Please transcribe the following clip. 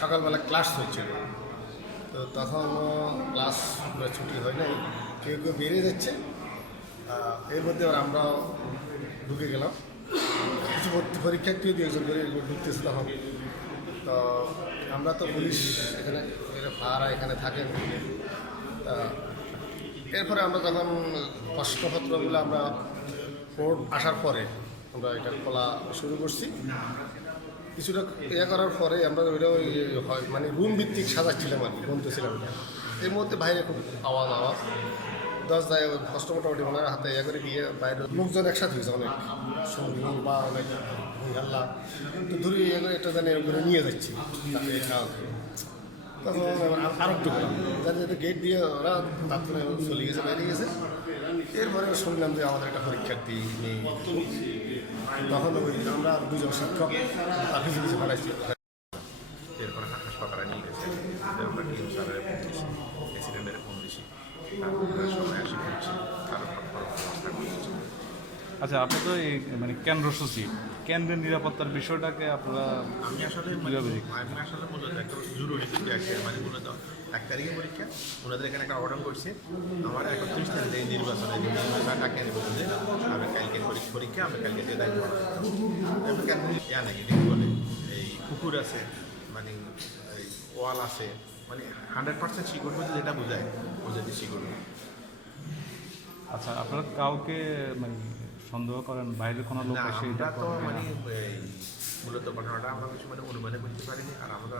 সকালবেলা ক্লাস হয়েছিল। তো তখন ক্লাস ছুটি হয় নাই। কেউ কেউ বেরিয়ে যাচ্ছে। এর মধ্যে আমরাও ঢুকে গেলাম। কিছু পরীক্ষার্থীও দু একজন করে ঢুকতেছে তখন তো আমরা তো পুলিশ এখানে ফাঁড়া এখানে থাকেন তা এরপরে আমরা যখন প্রশ্নপত্রগুলো আমরা কোর্ট আসার পরে আমরা এটা খোলা শুরু করছি। কিছুটা ইয়ে করার পরে আমরা ওইটা ওই হয় মানে রুম ভিত্তিক সাজাচ্ছিলাম আর কি, গুনতেছিলাম। এর মধ্যে বাইরে খুব আওয়াজ আওয়াজ। দশ যায় কষ্ট মোটামুটি ওনার হাতে ইয়ে করে দিয়ে বাইরে লোকজন একসাথে হয়েছে, অনেক সঙ্গী বা অনেক হাল্লা তো ধরে ইয়ে করে একটা জানি এরকম করে নিয়ে যাচ্ছি। আর একটু যাতে গেট দিয়ে ওরা তারপরে চলে গেছে বেরিয়ে গেছে এরপরে শুনলাম যে আমাদের একটা পরীক্ষার্থী নেই তখন ওই আমরা দুজন শিক্ষক আর কিছু কিছু পাঠাইছি এরপরে হাসপাতালে ফোন দিছি তারপরে সবাই আসি করছি তারপর অবস্থা করছি আচ্ছা আপনি তো এই মানে কেন্দ্র সচিব। কেন্দ্রের নিরাপত্তার বিষয়টাকে আপনারা আমি আসলে মানে আমি আসলে মূলত একটা জরুরি কিন্তু একটা মানে মূলত এক তারিখে পরীক্ষা ওনাদের এখানে একটা অর্ডার করছে। আমার একত্রিশ তারিখে এই নির্বাচনে নির্বাচন ডাকে আনি আমি কালকে পরীক্ষা আমি কালকে দিয়ে দায়িত্ব আমি কেন ইয়া নাকি বলে এই পুকুর আছে মানে এই ওয়াল আছে মানে হান্ড্রেড পার্সেন্ট সিকিউর বলতে যেটা বোঝায় বোঝাতে সিকিউর আচ্ছা আপনারা কাউকে মানে সন্দেহ করেন বাইরের কোনো লোক এসে এটা তো মানে এই মূলত ঘটনাটা আমরা কিছু মানে অনুমানে করতে পারিনি আর আমরা